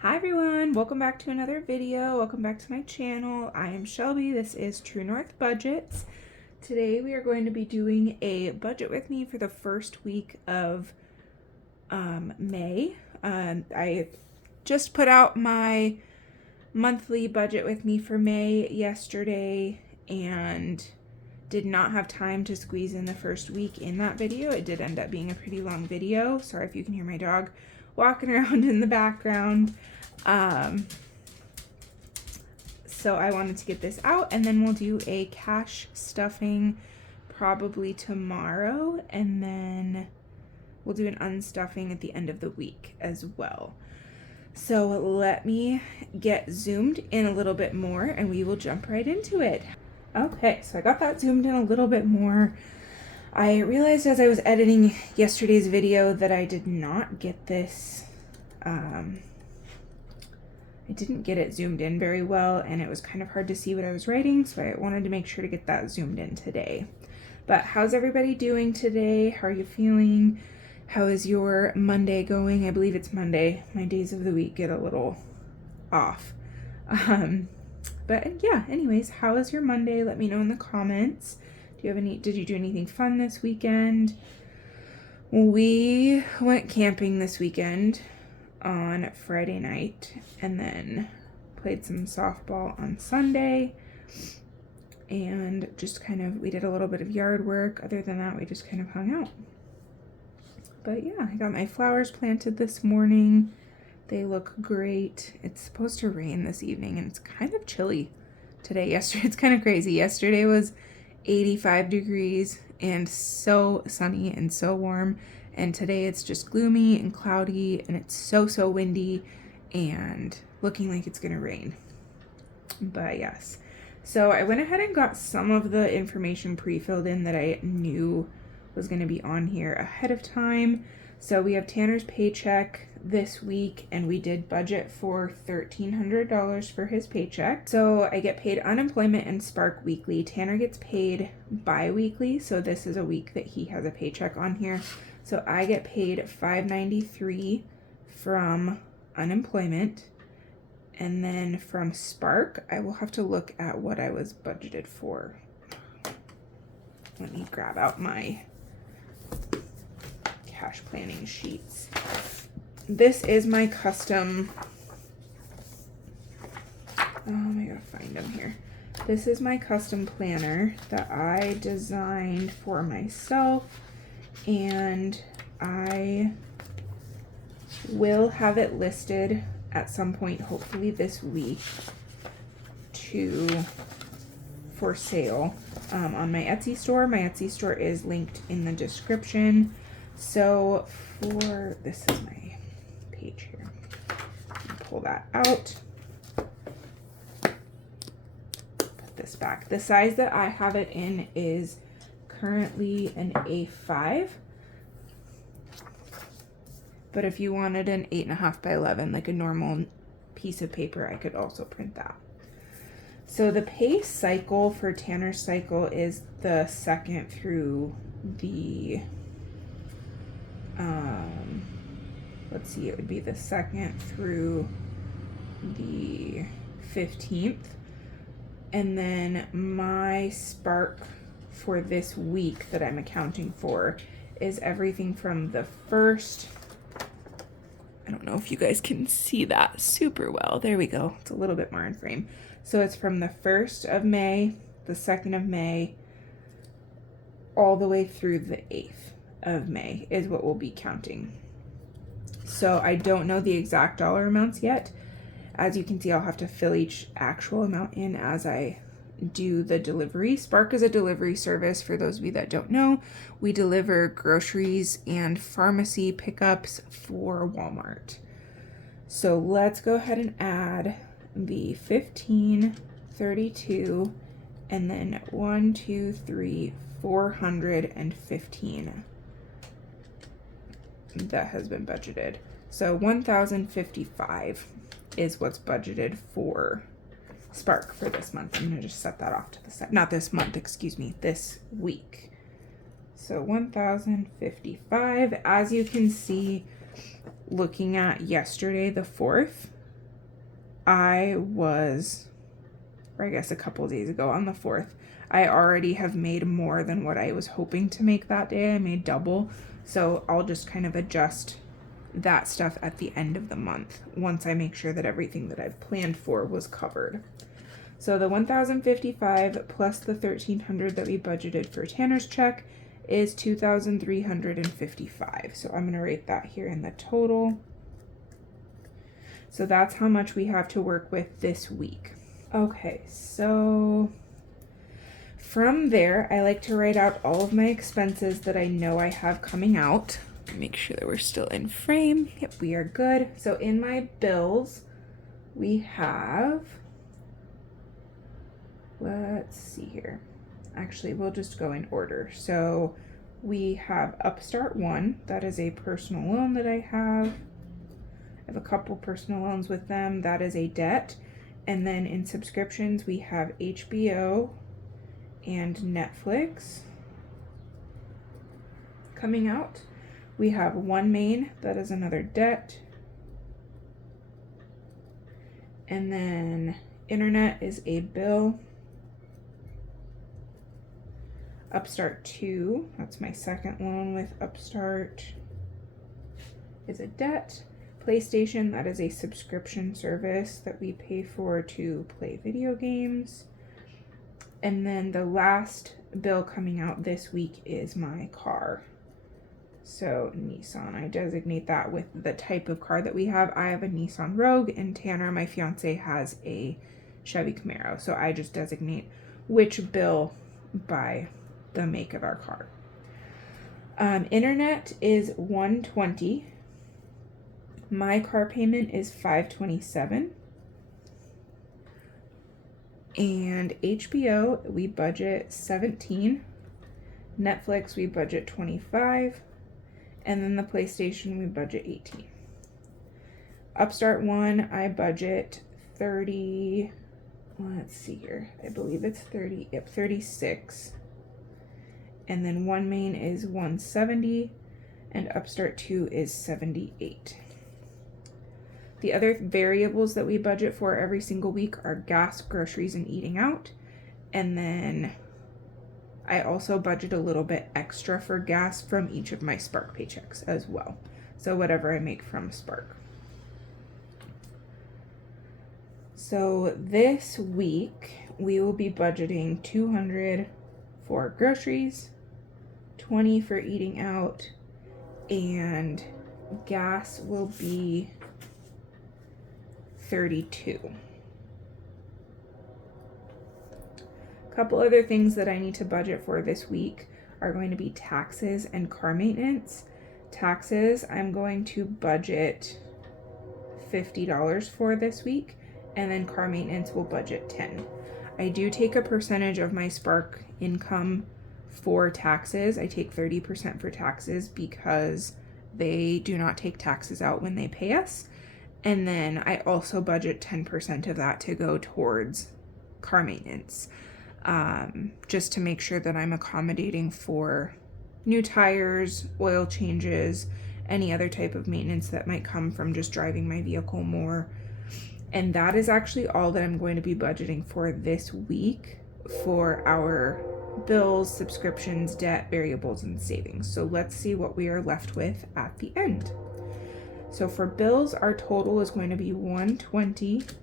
Hi everyone, welcome back to another video. Welcome back to my channel. I am Shelby. This is True North Budgets. Today we are going to be doing a budget with me for the first week of May. I just put out my monthly budget with me for May yesterday and did not have time to squeeze in the first week in that video. It did end up being a pretty long video. Sorry if you can hear my dog walking around in the background. So I wanted to get this out, and then we'll do a cash stuffing probably tomorrow, and then we'll do an unstuffing at the end of the week as well. So let me get zoomed in a little bit more and we will jump right into it. Okay, so I got that zoomed in a little bit more. I realized as I was editing yesterday's video that I did not get this, I didn't get it zoomed in very well, and it was kind of hard to see what I was writing, so I wanted to make sure to get that zoomed in today. But how's everybody doing today? How are you feeling? How is your Monday going? I believe it's Monday. My days of the week get a little off. But yeah, anyways, how is your Monday? Let me know in the comments. Did you do anything fun this weekend? We went camping this weekend on Friday night and then played some softball on Sunday and just we did a little bit of yard work. Other than that, we just kind of hung out. But yeah, I got my flowers planted this morning. They look great. It's supposed to rain this evening and it's kind of chilly today. Yesterday, it's kind of crazy. Yesterday was 85 degrees and so sunny and so warm. And today it's just gloomy and cloudy and it's so windy and looking like it's gonna rain. But yes. So I went ahead and got some of the information pre-filled in that I knew was gonna be on here ahead of time. So we have Tanner's paycheck this week and we did budget for $1,300 for his paycheck. So I get paid unemployment and Spark weekly. Tanner gets paid bi-weekly, so this is a week that he has a paycheck on here. So I get paid $593 from unemployment, and then from Spark, I will have to look at what I was budgeted for. Let me grab out my cash planning sheets. This is my custom, I gotta find them here. This is my custom planner that I designed for myself, and I will have it listed at some point, hopefully this week, for sale on my Etsy store. My Etsy store is linked in the description. So this is my page here. Pull that out. Put this back. The size that I have it in is currently an A5. But if you wanted an 8.5 by 11, like a normal piece of paper, I could also print that. So the pay cycle for Tanner's cycle is the 2nd through the, let's see, it would be the 2nd through the 15th. And then my Spark for this week that I'm accounting for is everything from the 1st, I don't know if you guys can see that super well. There we go. It's a little bit more in frame. So it's from the 1st of May, the 2nd of May, all the way through the 8th of May is what we'll be counting. So I don't know the exact dollar amounts yet. As you can see, I'll have to fill each actual amount in as I do the delivery. Spark is a delivery service. For those of you that don't know, we deliver groceries and pharmacy pickups for Walmart. So let's go ahead and add the 15, 32, and then 1, 2, 3, 415 that has been budgeted. So 1,055 is what's budgeted for Spark for this month. I'm gonna just set that off to the side. Not this month, excuse me, this week. So 1,055. As you can see, looking at yesterday, the 4th, I was, or I guess a couple days ago on the 4th, I already have made more than what I was hoping to make that day. I made double. So I'll just kind of adjust that stuff at the end of the month once I make sure that everything that I've planned for was covered. So the 1,055 plus the 1,300 that we budgeted for Tanner's check is 2,355. So I'm going to write that here in the total. So that's how much we have to work with this week. Okay, so from there, I like to write out all of my expenses that I know I have coming out. Make sure that we're still in frame. Yep, we are good. So in my bills, we have, let's see here. Actually, we'll just go in order. So we have Upstart One. That is a personal loan that I have. I have a couple personal loans with them. That is a debt. And then in subscriptions, we have HBO and Netflix coming out. We have OneMain. That is another debt. And then internet is a bill. Upstart 2, that's my second loan with Upstart, is a debt. PlayStation, that is a subscription service that we pay for to play video games. And then the last bill coming out this week is my car. So Nissan, I designate that with the type of car that we have. I have a Nissan Rogue, and Tanner, my fiance, has a Chevy Camaro. So I just designate which bill by the make of our car. Internet is $120. My car payment is $527. And HBO, we budget $17. Netflix, we budget $25. And then the PlayStation, we budget $18. Upstart One, I budget $30. Let's see here. I believe it's 30. Yep, $36. And then OneMain is $170, and Upstart 2 is $78. The other variables that we budget for every single week are gas, groceries, and eating out. And then I also budget a little bit extra for gas from each of my Spark paychecks as well. So whatever I make from Spark. So this week we will be budgeting $200 for groceries, $20 for eating out, and gas will be $32. A couple other things that I need to budget for this week are going to be taxes and car maintenance. Taxes, I'm going to budget $50 for this week, and then car maintenance will budget $10. I do take a percentage of my Spark income for taxes. I take 30% for taxes because they do not take taxes out when they pay us. And then I also budget 10% of that to go towards car maintenance, just to make sure that I'm accommodating for new tires, oil changes, any other type of maintenance that might come from just driving my vehicle more. And that is actually all that I'm going to be budgeting for this week for our bills, subscriptions, debt, variables, and savings. So let's see what we are left with at the end. So for bills, our total is going to be $120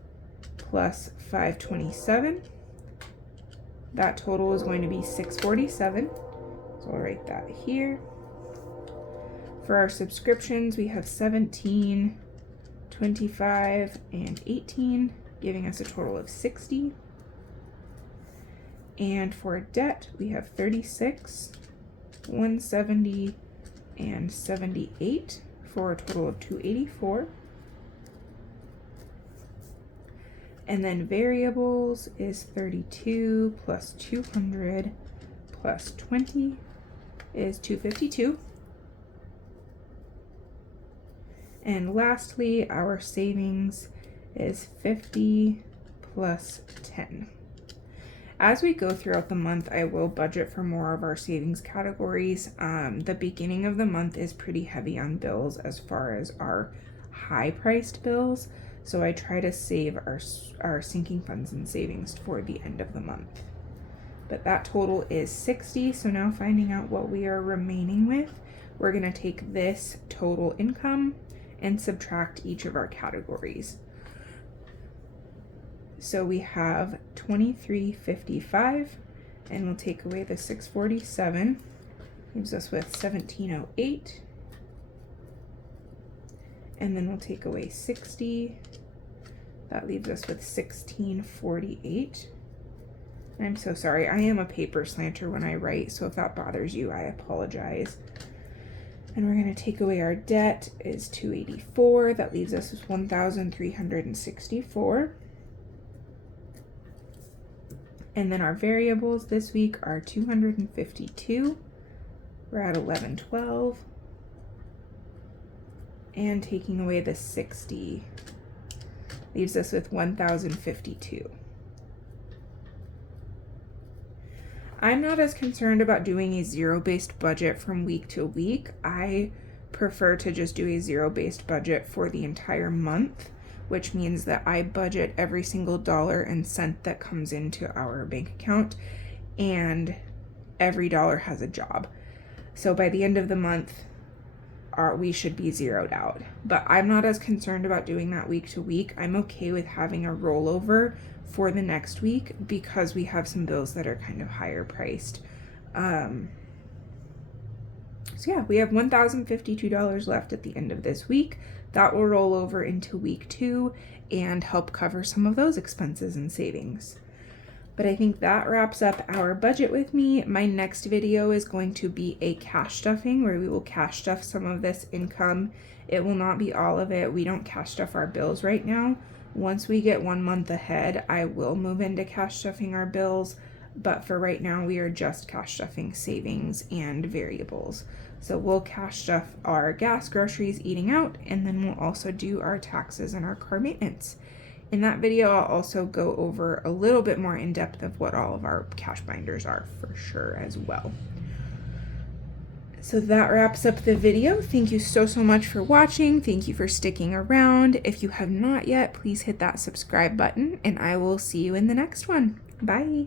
plus $527. That total is going to be $647. So I'll write that here. For our subscriptions, we have 17, 25, and 18, giving us a total of 60. And for debt, we have 36, 170, and 78 for a total of 284. And then variables is 32 plus 200 plus 20 is 252. And lastly, our savings is 50 plus 10. As we go throughout the month, I will budget for more of our savings categories. The beginning of the month is pretty heavy on bills as far as our high-priced bills. So I try to save our sinking funds and savings for the end of the month. But that total is 60. So now finding out what we are remaining with, we're going to take this total income and subtract each of our categories. So we have 2355, and we'll take away the 647, leaves us with 1708. And then we'll take away 60. That leaves us with 1648. I'm so sorry. I am a paper slanter when I write, so if that bothers you, I apologize. And we're going to take away our debt is 284. That leaves us with 1,364. And then our variables this week are 252. We're at 1112. And taking away the 60 leaves us with 1,052. I'm not as concerned about doing a zero-based budget from week to week. I prefer to just do a zero-based budget for the entire month, which means that I budget every single dollar and cent that comes into our bank account, and every dollar has a job. So by the end of the month, we should be zeroed out. But I'm not as concerned about doing that week to week. I'm okay with having a rollover for the next week because we have some bills that are kind of higher priced. So yeah, we have $1,052 left at the end of this week. That will roll over into week 2 and help cover some of those expenses and savings. But I think that wraps up our budget with me. My next video is going to be a cash stuffing where we will cash stuff some of this income. It will not be all of it. We don't cash stuff our bills right now. Once we get 1 month ahead, I will move into cash stuffing our bills. But for right now, we are just cash stuffing savings and variables. So we'll cash stuff our gas, groceries, eating out, and then we'll also do our taxes and our car maintenance. In that video, I'll also go over a little bit more in depth of what all of our cash binders are for sure as well. So that wraps up the video. Thank you so much for watching. Thank you for sticking around. If you have not yet, please hit that subscribe button, and I will see you in the next one. Bye.